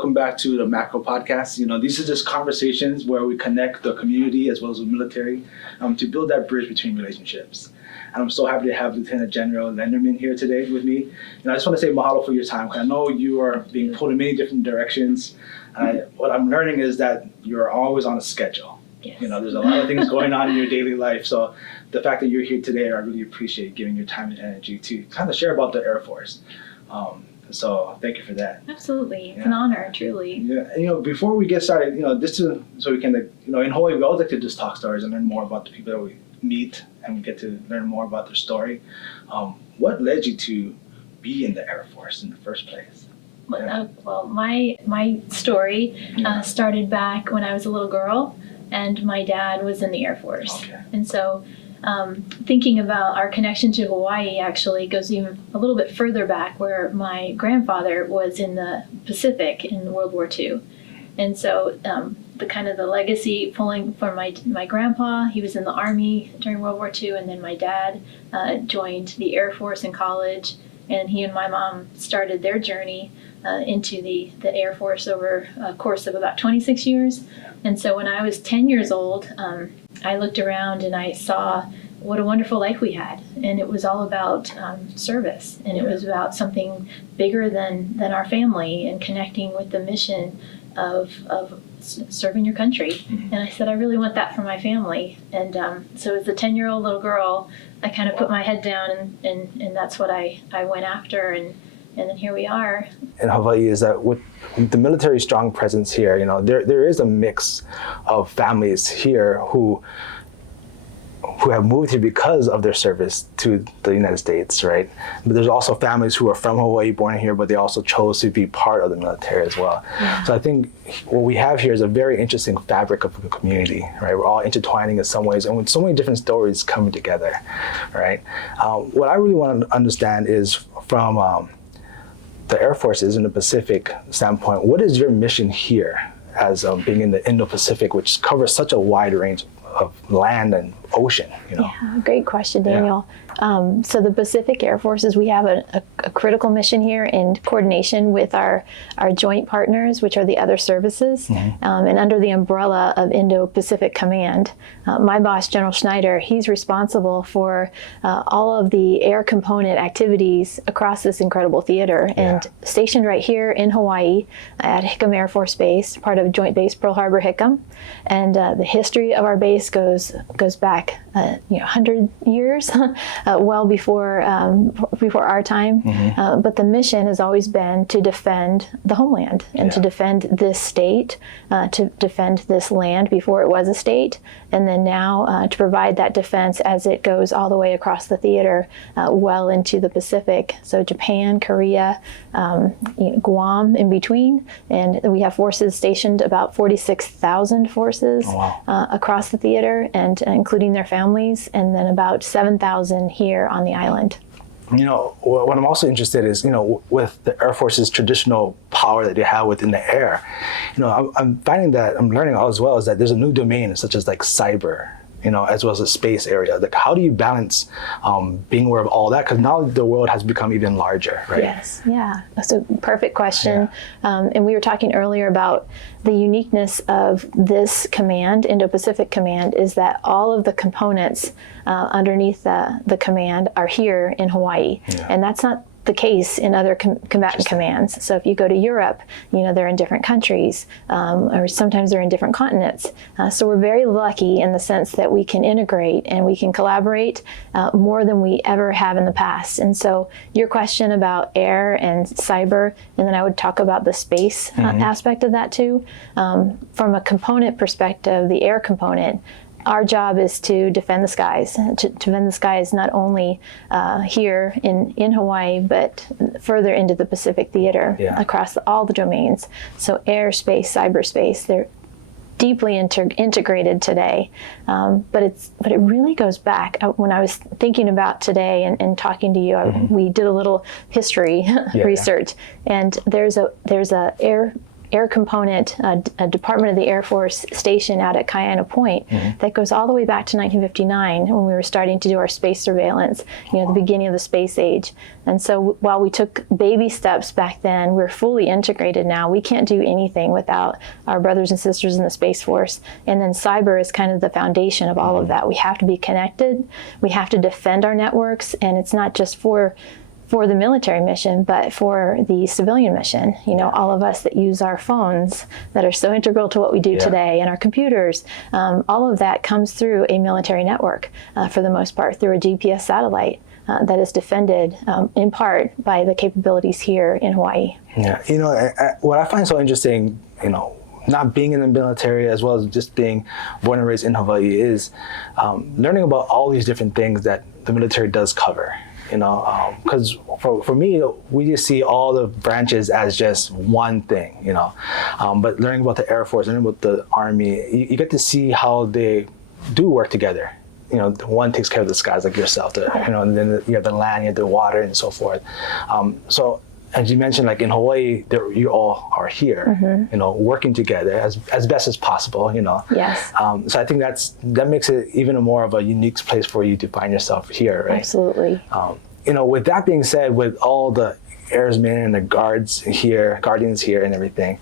welcome back to the Macro Podcast. These are just conversations where we connect the community as well as the military to build that bridge between relationships. And I'm so happy to have Lieutenant General Lenderman here today with me. I just want to say mahalo for your time, because I know you are being pulled in many different directions. What I'm learning is that you're always on a schedule. Yes. There's a lot of things going on in your daily life. So the fact that you're here today, I really appreciate giving your time and energy to kind of share about the Air Force. So thank you for that. Absolutely. It's an honor, truly. Yeah. And, before we get started, so we can, in Hawaii, we always like to just talk stories and learn more about the people that we meet, and we get to learn more about their story. What led you to be in the Air Force in the first place? Well, my story started back when I was a little girl, and my dad was in the Air Force. Okay. And so thinking about our connection to Hawaii actually goes even a little bit further back, where my grandfather was in the Pacific in World War II. And so the legacy pulling from my grandpa, he was in the Army during World War II, and then my dad joined the Air Force in college, and he and my mom started their journey into the Air Force over a course of about 26 years. And so when I was 10 years old, I looked around and I saw what a wonderful life we had. And it was all about service, and it was about something bigger than our family, and connecting with the mission of serving your country. And I said, I really want that for my family. And so as a 10-year-old little girl, I kind of put my head down, and that's what I went after, and then here we are. In Hawaii is that with the military strong presence here, there is a mix of families here who have moved here because of their service to the United States, right? But there's also families who are from Hawaii, born here, but they also chose to be part of the military as well. Yeah. So I think what we have here is a very interesting fabric of a community, right? We're all intertwining in some ways, and with so many different stories coming together, right? What I really want to understand is from the Air Force is in the Pacific standpoint, what is your mission here as being in the Indo-Pacific, which covers such a wide range of land and ocean? Yeah, great question, Daniel. Yeah. So the Pacific Air Forces, we have a critical mission here in coordination with our joint partners, which are the other services, and under the umbrella of Indo-Pacific Command. My boss, General Schneider, he's responsible for all of the air component activities across this incredible theater, and stationed right here in Hawaii at Hickam Air Force Base, part of Joint Base Pearl Harbor Hickam. And the history of our base goes back 100 years, well before our time. But the mission has always been to defend the homeland, and to defend this state, to defend this land before it was a state, and then now to provide that defense as it goes all the way across the theater, well into the Pacific. So Japan, Korea, Guam in between, and we have forces stationed, about 46,000 forces across the theater, and including their families, and then about 7,000 here on the island. What I'm also interested is, with the Air Force's traditional power that they have within the air, I'm finding that I'm learning as well is that there's a new domain such as like cyber, as well as a space area. Like, how do you balance being aware of all that? Because now the world has become even larger, right? Yes, yeah. That's a perfect question. And we were talking earlier about the uniqueness of this command, Indo-Pacific Command, is that all of the components underneath the command are here in Hawaii. And that's not the case in other combatant commands. So if you go to Europe, they're in different countries, or sometimes they're in different continents. So we're very lucky in the sense that we can integrate and we can collaborate more than we ever have in the past. And so your question about air and cyber, and then I would talk about the space aspect of that too. From a component perspective, the air component, our job is to defend the skies, not only here in Hawaii, but further into the Pacific theater, across all the domains. So air, space, cyberspace, they're deeply integrated today. But it really goes back. When I was thinking about today and talking to you, we did a little history research, and there's a air air component, a Department of the Air Force station out at Kayaina Point that goes all the way back to 1959 when we were starting to do our space surveillance, the beginning of the space age. And so while we took baby steps back then, we're fully integrated now. We can't do anything without our brothers and sisters in the Space Force. And then cyber is kind of the foundation of all of that. We have to be connected. We have to defend our networks. And it's not just for the military mission, but for the civilian mission. All of us that use our phones that are so integral to what we do today, and our computers, all of that comes through a military network for the most part, through a GPS satellite that is defended in part by the capabilities here in Hawaii. Yeah, what I find so interesting, not being in the military as well as just being born and raised in Hawaii is learning about all these different things that the military does cover. Because for me, we just see all the branches as just one thing, but learning about the Air Force, learning about the Army, you get to see how they do work together. One takes care of the skies like yourself, and then you have the land, you have the water, and so forth. So as you mentioned, like in Hawaii, you all are here, working together as best as possible, Yes. So I think that makes it even more of a unique place for you to find yourself here, right? Absolutely. With that being said, with all the airsmen and the guardians here and everything,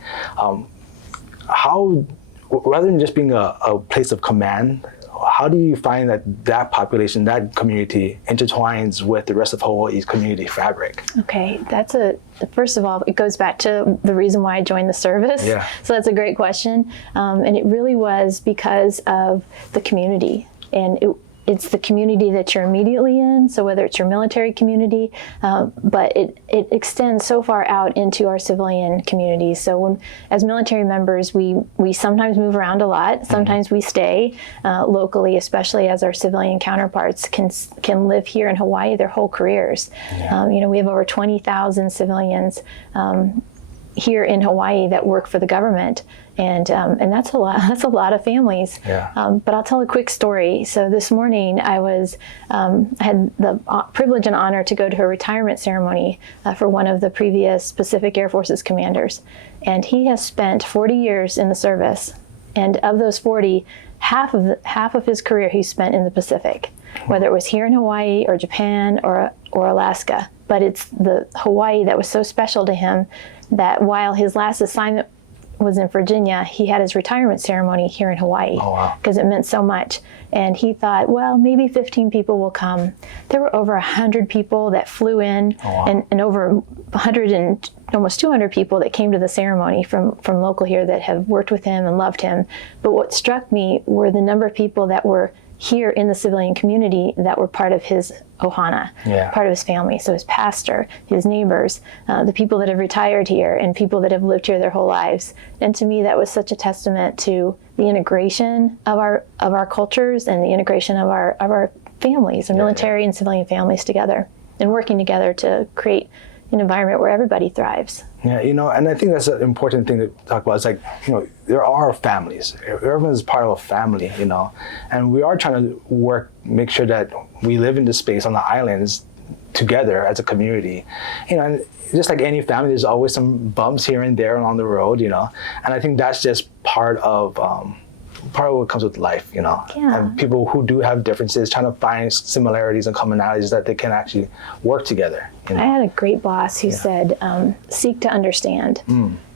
how, rather than just being a place of command, how do you find that population, that community intertwines with the rest of Hawaii's community fabric? Okay, first of all, it goes back to the reason why I joined the service. Yeah. So that's a great question. And it really was because of the community. And it's the community that you're immediately in, so whether it's your military community, but it extends so far out into our civilian communities. So as military members, we sometimes move around a lot. Sometimes we stay locally, especially as our civilian counterparts can live here in Hawaii their whole careers. Yeah. We have over 20,000 civilians here in Hawaii that work for the government. And that's a lot. That's a lot of families. Yeah. But I'll tell a quick story. So this morning, I had the privilege and honor to go to a retirement ceremony for one of the previous Pacific Air Force's commanders, and he has spent 40 years in the service, and of those 40, half of his career he spent in the Pacific, whether it was here in Hawaii or Japan or Alaska. But it's the Hawaii that was so special to him that while his last assignment was in Virginia, he had his retirement ceremony here in Hawaii. Oh, wow. Because it meant so much. And he thought, well, maybe 15 people will come. There were over 100 people that flew in. Oh, wow. and over 100 and almost 200 people that came to the ceremony from local here that have worked with him and loved him. But what struck me were the number of people that were here in the civilian community that were part of his ohana, part of his family. So his pastor, his neighbors, the people that have retired here, and people that have lived here their whole lives. And to me, that was such a testament to the integration of our cultures and the integration of our families, our military and civilian families together, and working together to create an environment where everybody thrives. Yeah, and I think that's an important thing to talk about. It's like, there are families. Everyone is part of a family, and we are trying to make sure that we live in this space on the islands together as a community. And just like any family, there's always some bumps here and there along the road, and I think that's just part of what comes with life, and people who do have differences trying to find similarities and commonalities that they can actually work together. I had a great boss who said, seek to understand.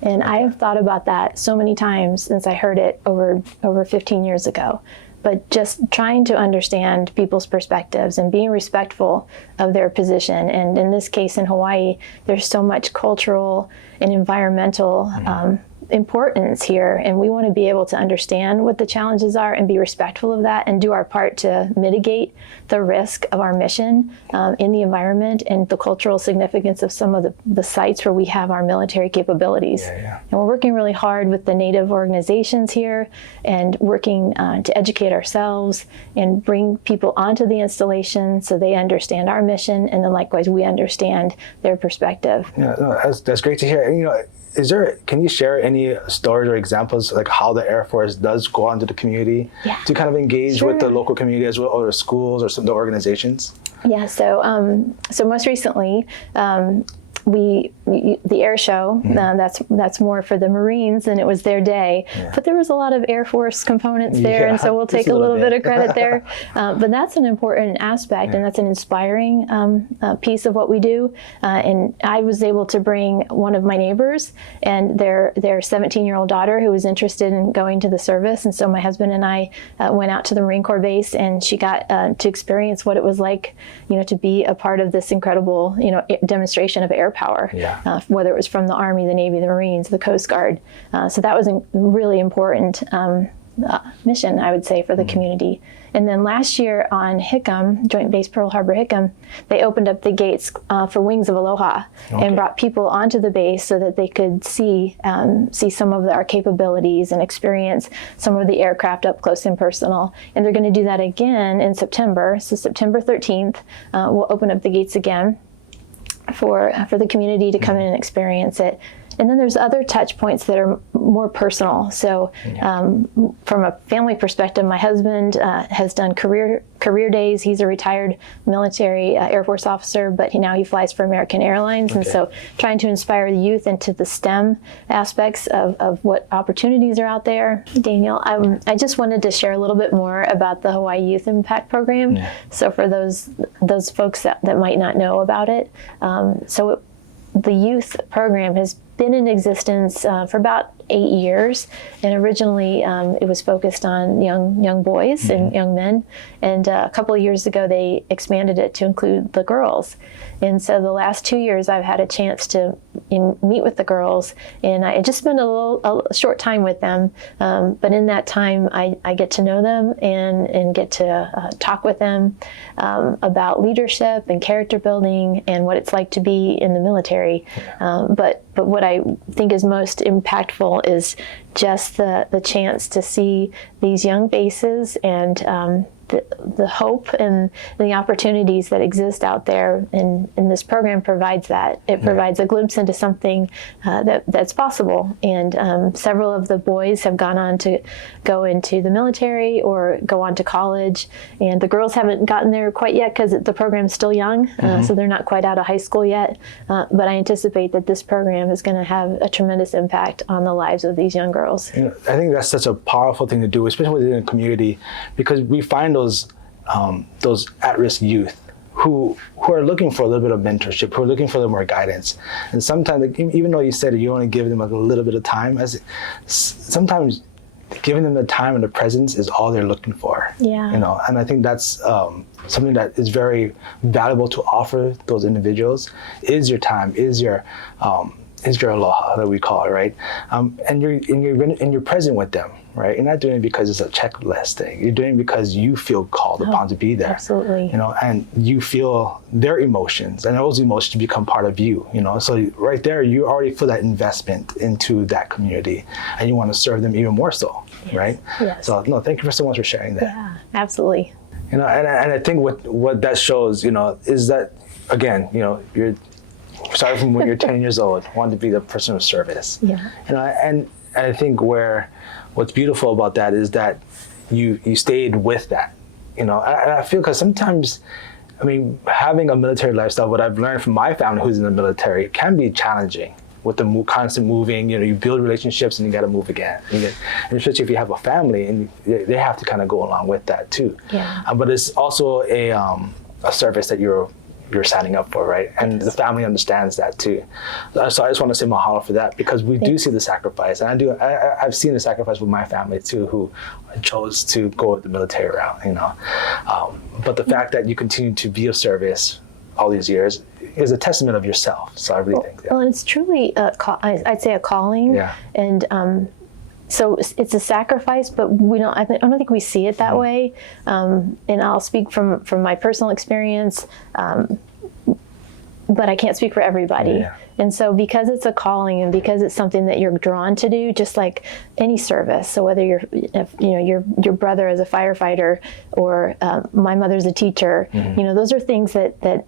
And I have thought about that so many times since I heard it over 15 years ago. But just trying to understand people's perspectives and being respectful of their position. And in this case, in Hawaii, there's so much cultural and environmental importance here, and we want to be able to understand what the challenges are and be respectful of that and do our part to mitigate the risk of our mission in the environment and the cultural significance of some of the sites where we have our military capabilities. And we're working really hard with the Native organizations here and working to educate ourselves and bring people onto the installation so they understand our mission, and then likewise we understand their perspective. Yeah, no, that's great to hear. Can you share any stories or examples like how the Air Force does go onto the community to kind of engage with the local community as well, or the schools or some of the organizations? Yeah, so most recently, the air show, that's more for the Marines, and it was their day. Yeah. But there was a lot of Air Force components there, Yeah, and so we'll just take a a little little bit of bit. credit there. But that's an important aspect, and that's an inspiring piece of what we do. And I was able to bring one of my neighbors and their 17-year-old daughter who was interested in going to the service, and so my husband and I went out to the Marine Corps base, and she got to experience what it was like, to be a part of this incredible, demonstration of air power, whether it was from the Army, the Navy, the Marines, the Coast Guard. So that was a really important mission, I would say, for the community. And then last year on Hickam, Joint Base Pearl Harbor Hickam, they opened up the gates for Wings of Aloha and brought people onto the base so that they could see some of our capabilities and experience some of the aircraft up close and personal. And they're going to do that again in September. So September 13th, we'll open up the gates again for the community to come in and experience it. And then there's other touch points that are more personal. So from a family perspective, my husband has done career days. He's a retired military Air Force officer, but now he flies for American Airlines. And so trying to inspire the youth into the STEM aspects of what opportunities are out there. Daniel, I just wanted to share a little bit more about the Hawaii Youth Impact Program. So for those folks that might not know about it, the youth program has been in existence for about 8 years, and originally it was focused on young boys and young men, and a couple of years ago they expanded it to include the girls. And so the last 2 years I've had a chance to meet with the girls, and I just spent a short time with them, but in that time I get to know them and get to talk with them about leadership and character building and what it's like to be in the military. But what I think is most impactful is just the chance to see these young faces and the hope and the opportunities that exist out there, and this program provides that. It provides a glimpse into something that's possible. And several of the boys have gone on to go into the military or go on to college, and the girls haven't gotten there quite yet because the program's still young, so they're not quite out of high school yet. But I anticipate that this program is going to have a tremendous impact on the lives of these young girls. I think that's such a powerful thing to do, especially within a community, because we find those at-risk youth who are looking for a little bit of mentorship, who are looking for a little more guidance. And sometimes, even though you said you only give them a little bit of time, sometimes giving them the time and the presence is all they're looking for. And I think that's something that is very valuable to offer those individuals. Is your time, is your aloha that we call it, right? And you're present with them, right? You're not doing it because it's a checklist thing. You're doing it because you feel called upon to be there. Absolutely. And you feel their emotions, and those emotions become part of you. So right there, you already feel that investment into that community, and you want to serve them even more so, right? Yes. So no, thank you so much for sharing that. Yeah, absolutely. And I think what that shows, is that again, you're starting from when you're 10 years old, want to be the person of service. And I think what's beautiful about that is that you stayed with that. And I feel, because sometimes, having a military lifestyle, what I've learned from my family who's in the military, can be challenging with the constant moving. You build relationships and you got to move again. And especially if you have a family, and they have to kind of go along with that too. But it's also a service that you're signing up for, right? And the family understands that too. So I just want to say mahalo for that, because we do see the sacrifice, and I've seen the sacrifice with my family too, who chose to go the military route. But the fact that you continue to be of service all these years is a testament of yourself. So I really think that. Well, it's truly I'd say a calling. And so it's a sacrifice, but I don't think we see it that way. And I'll speak from my personal experience, but I can't speak for everybody. And so because it's a calling, and because it's something that you're drawn to do, just like any service. So whether your brother is a firefighter, or my mother's a teacher, those are things that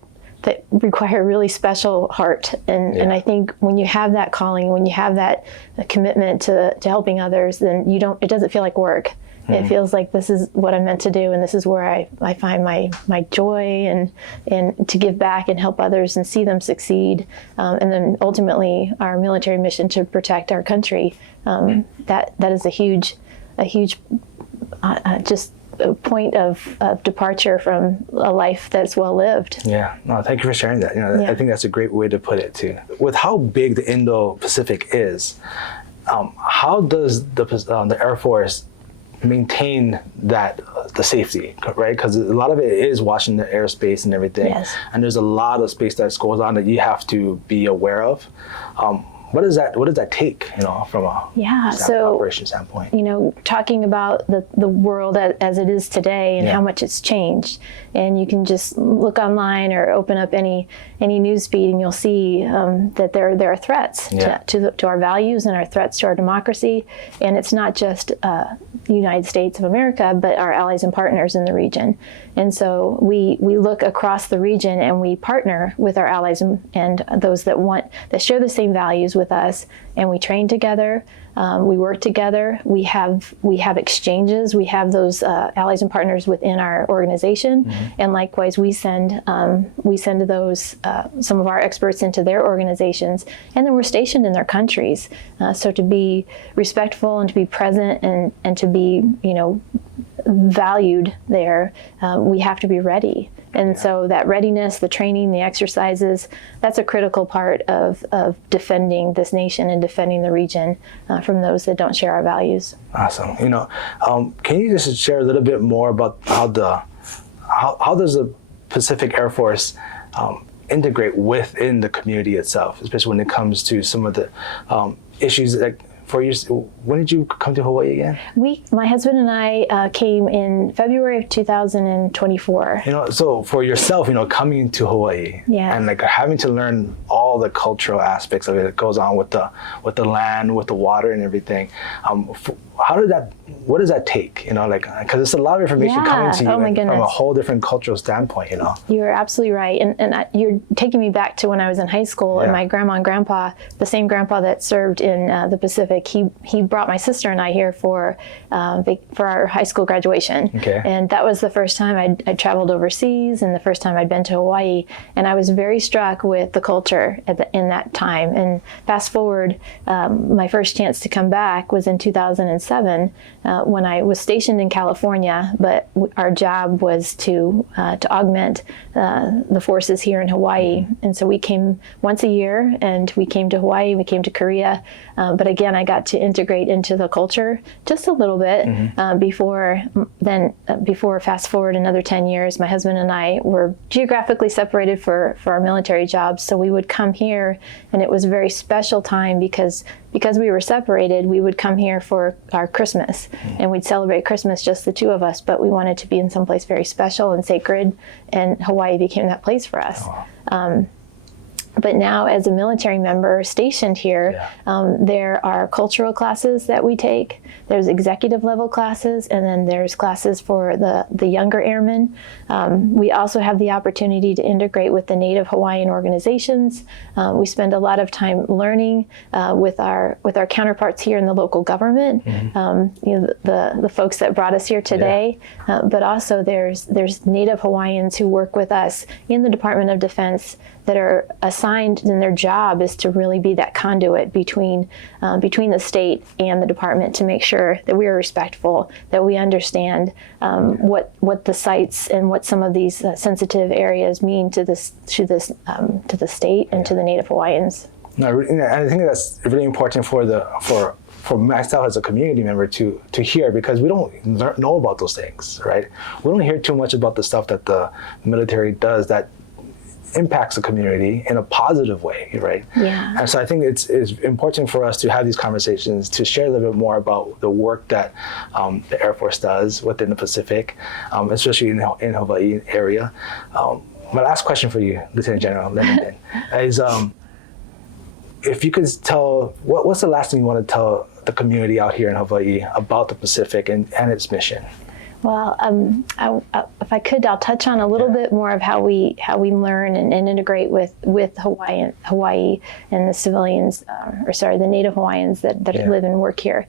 require a really special heart. And I think when you have that calling, when you have that commitment to helping others, then it doesn't feel like work. It feels like this is what I'm meant to do, and this is where I find my joy and to give back and help others and see them succeed. And then ultimately our military mission to protect our country. That is a huge just a point of departure from a life that's well lived. Yeah, no, thank you for sharing that. I think that's a great way to put it too. With how big the Indo-Pacific is, how does the Air Force maintain the safety, right? Because a lot of it is watching the airspace and everything. Yes. And there's a lot of space that goes on that you have to be aware of. What does that take, from a operation standpoint? Talking about the world as it is today and how much it's changed. And you can just look online or open up any news feed and you'll see that there are threats to our values and our threats to our democracy. And it's not just the United States of America, but our allies and partners in the region. And so we look across the region and we partner with our allies and those that share the same values with us, and we train together. We work together. We have exchanges. We have those allies and partners within our organization, and likewise we send those some of our experts into their organizations, and then we're stationed in their countries. So to be respectful and to be present and to be valued there, we have to be ready. And so that readiness, the training, the exercises, that's a critical part of defending this nation and defending the region from those that don't share our values. Awesome. Can you just share a little bit more about how does the Pacific Air Force integrate within the community itself, especially when it comes to some of the issues like when did you come to Hawaii again? My husband and I came in February of 2024. So for yourself, coming to Hawaii and having to learn all the cultural aspects of it that goes on with the land, with the water and everything. What does that take? Because it's a lot of information coming to you from a whole different cultural standpoint. You're absolutely right, and you're taking me back to when I was in high school, and my grandma and grandpa, the same grandpa that served in the Pacific, he brought my sister and I here for our high school graduation, and that was the first time I'd traveled overseas and the first time I'd been to Hawaii, and I was very struck with the culture in that time. And fast forward, my first chance to come back was in 2007. When I was stationed in California, but our job was to augment the forces here in Hawaii. And so we came once a year, and we came to Hawaii, we came to Korea. But again, I got to integrate into the culture just a little bit before fast forward another 10 years, my husband and I were geographically separated for our military jobs. So we would come here, and it was a very special time because we were separated, we would come here for our Christmas, and we'd celebrate Christmas just the two of us, but we wanted to be in someplace very special and sacred, and Hawaii became that place for us. But now, as a military member stationed here, there are cultural classes that we take. There's executive level classes, and then there's classes for the younger airmen. We also have the opportunity to integrate with the Native Hawaiian organizations. We spend a lot of time learning with our counterparts here in the local government. The folks that brought us here today, but also there's Native Hawaiians who work with us in the Department of Defense that are assigned, and their job is to really be that conduit between the state and the department to make sure that we are respectful, that we understand what the sites and what some of these sensitive areas mean to the state and to the Native Hawaiians. No, and I think that's really important for myself as a community member to hear, because we don't know about those things, right? We don't hear too much about the stuff that the military does that impacts the community in a positive way, right? Yeah. And so I think it's important for us to have these conversations, to share a little bit more about the work that the Air Force does within the Pacific, especially in Hawaii area. My last question for you, Lieutenant General Lenderman, is if you could tell, what's the last thing you want to tell the community out here in Hawaii about the Pacific and its mission? Well, if I could, I'll touch on a little bit more of how we learn and integrate with Hawaii and the civilians, the Native Hawaiians that live and work here.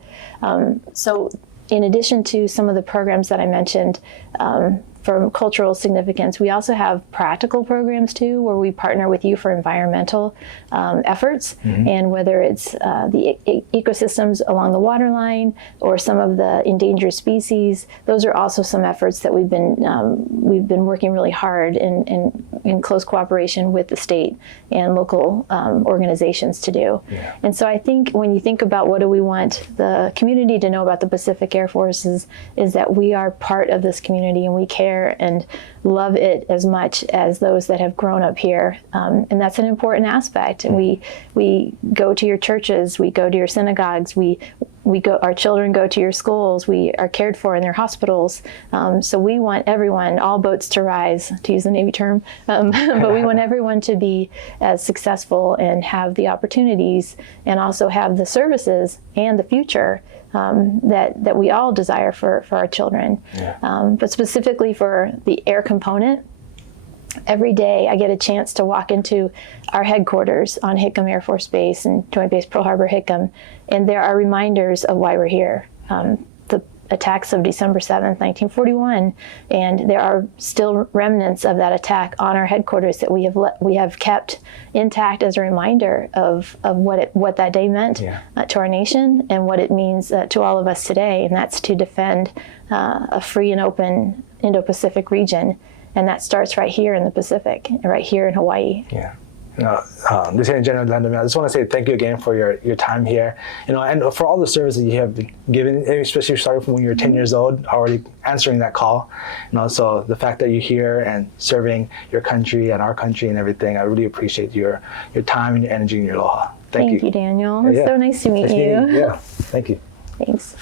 So in addition to some of the programs that I mentioned, from cultural significance, we also have practical programs too, where we partner with you for environmental efforts, and whether it's the ecosystems along the waterline or some of the endangered species, those are also some efforts that we've been working really hard in close cooperation with the state and local organizations to do. Yeah. And so I think when you think about what do we want the community to know about the Pacific Air Forces, is that we are part of this community and we care and love it as much as those that have grown up here, and that's an important aspect. We go to your churches, we go to your synagogues, we go. Our children go to your schools. We are cared for in their hospitals. So we want everyone, all boats to rise, to use the Navy term. But we want everyone to be as successful and have the opportunities, and also have the services and the future that we all desire for our children. Yeah. But specifically for the air component, every day I get a chance to walk into our headquarters on Hickam Air Force Base and Joint Base Pearl Harbor Hickam, and there are reminders of why we're here. The attacks of December 7th, 1941, and there are still remnants of that attack on our headquarters that we have kept intact as a reminder of what that day meant to our nation and what it means to all of us today, and that's to defend a free and open Indo-Pacific region. And that starts right here in the Pacific, right here in Hawaii. Yeah. Lieutenant General Lenderman, I just want to say thank you again for your time here, and for all the service that you have given, especially starting from when you were 10 years old, already answering that call. So the fact that you're here and serving your country and our country and everything, I really appreciate your time and your energy and your aloha. Thank you. Thank you, Daniel. It's so nice to meet you. Yeah, thank you. Thanks.